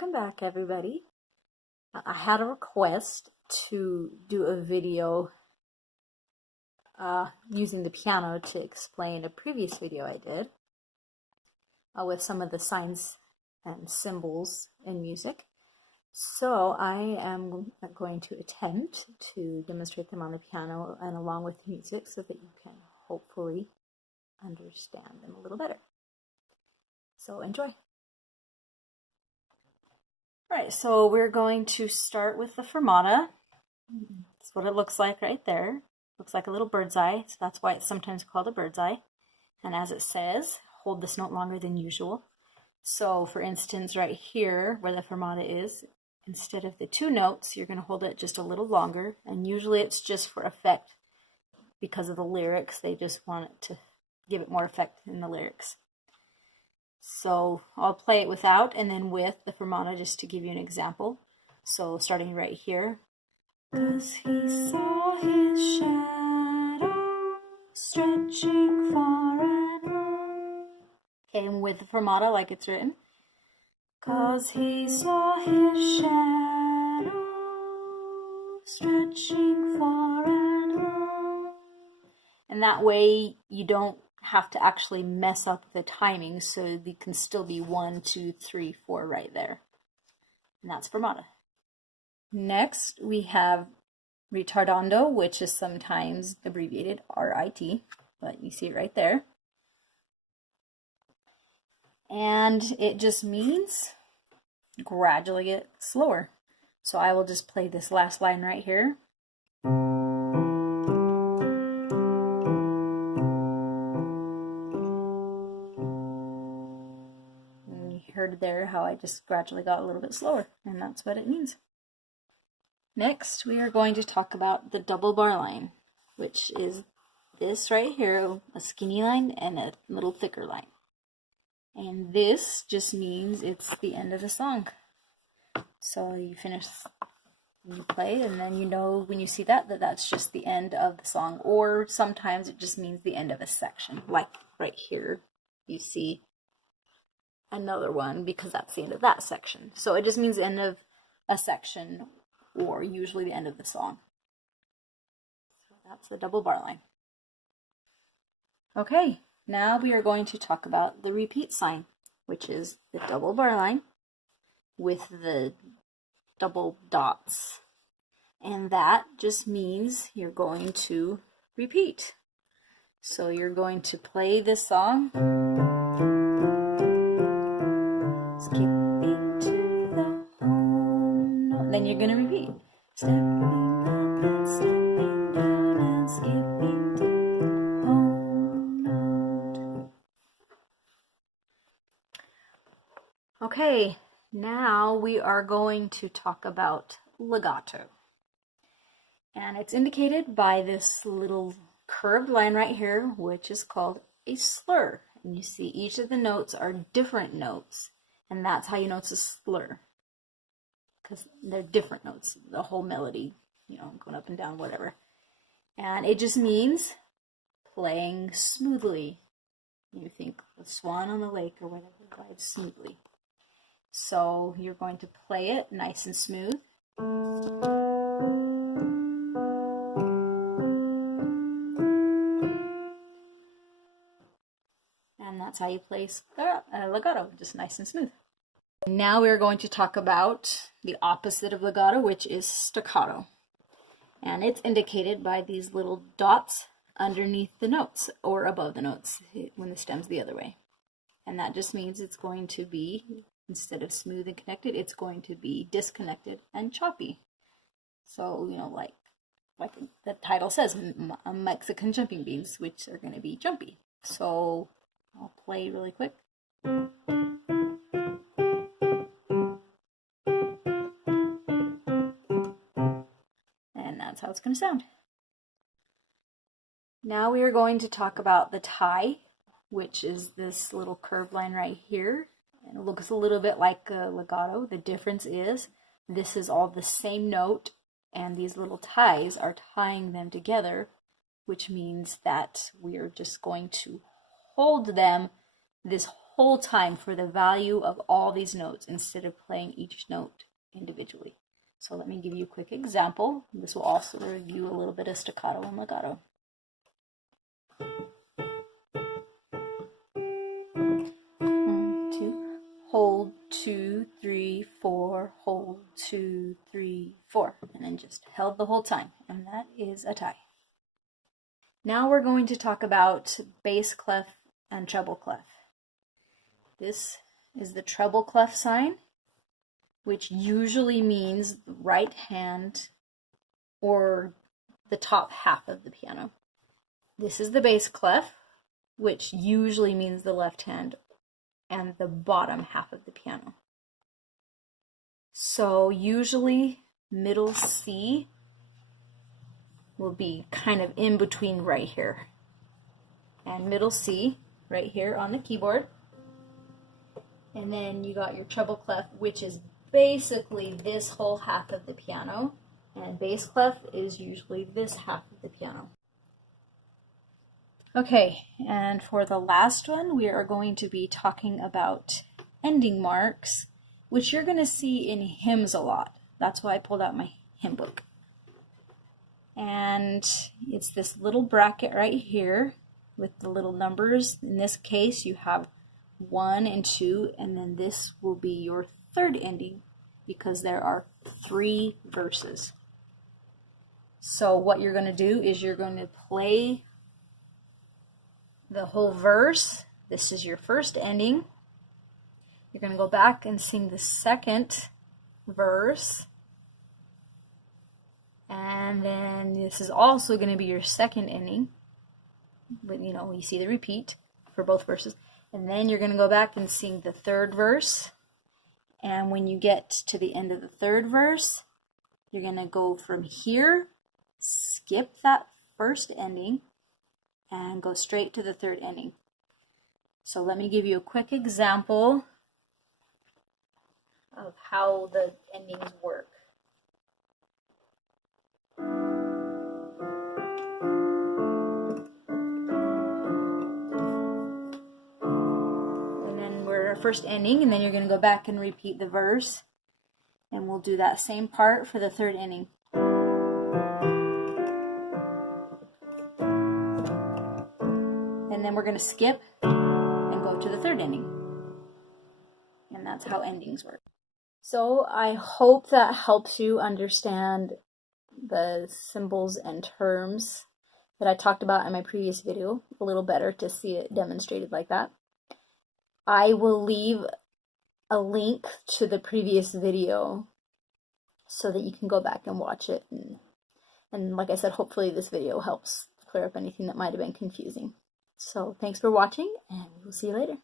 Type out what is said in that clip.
welcome back everybody. I had a request to do a video using the piano to explain a previous video I did with some of the signs and symbols in music. So I am going to attempt to demonstrate them on the piano and along with music so that you can hopefully understand them a little better. So enjoy. Right, so we're going to start with the fermata. That's what it looks like right there. Looks like a little bird's eye, so that's why it's sometimes called a bird's eye. And as it says, hold this note longer than usual. So for instance, right here where the fermata is, instead of the two notes, you're going to hold it just a little longer. And usually it's just for effect because of the lyrics. They just want it to give it more effect in the lyrics. So I'll play it without and then with the fermata just to give you an example. So starting right here. Cause he saw his shadow stretching far and long. Okay, and with the fermata like it's written. Cause he saw his shadow stretching far and long. And that way you don't have to actually mess up the timing, so you can still be 1, 2, 3, 4 right there. And that's fermata. Next, we have ritardando, which is sometimes abbreviated RIT, but you see it right there. And it just means gradually get slower. So I will just play this last line right here. Heard there how I just gradually got a little bit slower, and that's what it means. Next, we are going to talk about the double bar line, which is this right here, a skinny line and a little thicker line. And this just means it's the end of the song. So you finish, you play, and then you know when you see that that's just the end of the song, or sometimes it just means the end of a section, like right here you see another one because that's the end of that section. So it just means the end of a section or usually the end of the song. So that's the double bar line. Okay, now we are going to talk about the repeat sign, which is the double bar line with the double dots. And that just means you're going to repeat. So you're going to play this song. Skipping to the home note. Then you're going to repeat. Stepping up and stepping down and skipping to the home note. Okay, now we are going to talk about legato. And it's indicated by this little curved line right here, which is called a slur. And you see each of the notes are different notes. And that's how you know it's a slur, because they're different notes, the whole melody, you know, going up and down, whatever. And it just means playing smoothly. You think the swan on the lake or whatever glides smoothly. So you're going to play it nice and smooth. And that's how you play legato, just nice and smooth. Now we're going to talk about the opposite of legato, which is staccato. And it's indicated by these little dots underneath the notes or above the notes when the stem's the other way. And that just means it's going to be, instead of smooth and connected, it's going to be disconnected and choppy. So, you know, like the title says, Mexican jumping beans, which are going to be jumpy. So I'll play really quick. That's how it's going to sound. Now we are going to talk about the tie, which is this little curved line right here. And it looks a little bit like a legato. The difference is this is all the same note, and these little ties are tying them together, which means that we are just going to hold them this whole time for the value of all these notes instead of playing each note individually. So let me give you a quick example. This will also review a little bit of staccato and legato. 1, 2, hold 2, 3, 4, hold 2, 3, 4, and then just held the whole time, and that is a tie. Now we're going to talk about bass clef and treble clef. This is the treble clef sign, which usually means the right hand or the top half of the piano. This is the bass clef, which usually means the left hand and the bottom half of the piano. So usually middle C will be kind of in between right here. And middle C right here on the keyboard. And then you got your treble clef, which is basically this whole half of the piano. And bass clef is usually this half of the piano. Okay, and for the last one, we are going to be talking about ending marks, which you're going to see in hymns a lot. That's why I pulled out my hymn book. And it's this little bracket right here with the little numbers. In this case, you have 1 and 2, and then this will be your third ending because there are 3 verses. So what you're going to do is you're going to play the whole verse. This is your first ending. You're going to go back and sing the second verse. And then this is also going to be your second ending. But you know, you see the repeat for both verses. And then you're going to go back and sing the third verse. And when you get to the end of the third verse, you're going to go from here, skip that first ending, and go straight to the third ending. So let me give you a quick example of how the endings work. And then we're our first ending, and then you're going to go back and repeat the verse, and we'll do that same part for the third ending. And then we're going to skip and go to the third ending. And that's how endings work. So I hope that helps you understand the symbols and terms that I talked about in my previous video a little better to see it demonstrated like that. I will leave a link to the previous video so that you can go back and watch it. And like I said, hopefully this video helps clear up anything that might have been confusing. So thanks for watching, and we'll see you later.